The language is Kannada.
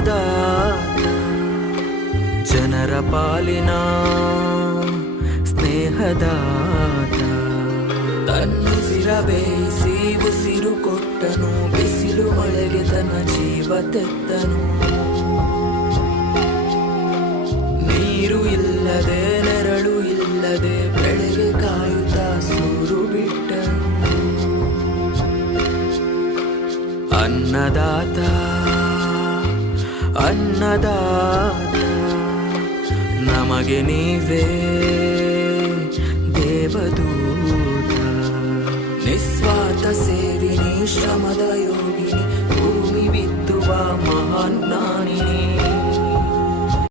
ಅನ್ನದಾತ ಜನರ ಪಾಲಿನ ಸ್ನೇಹದಾತ ತನ್ನುಸಿರ ಬೇಯಿಸಿ ಉಸಿರು ಕೊಟ್ಟನು ಬಿಸಿಲು ಮಳೆಗೆ ತನ್ನ ಜೀವ ತೆತ್ತನು ನೀರು ಇಲ್ಲದೆ ನೆರಳು ಇಲ್ಲದೆ ಬೆಳೆಗೆ ಕಾಯುತ್ತಾ ಸೂರು ಬಿಟ್ಟನು ಅನ್ನದಾತ ಅನ್ನದಾತ ನಮಗೆ ನೀವೇ ದೇವದೂತ ನಿಸ್ವಾರ್ಥ ಸೇವಿನಿ ಶ್ರಮದ ಯೋಗಿ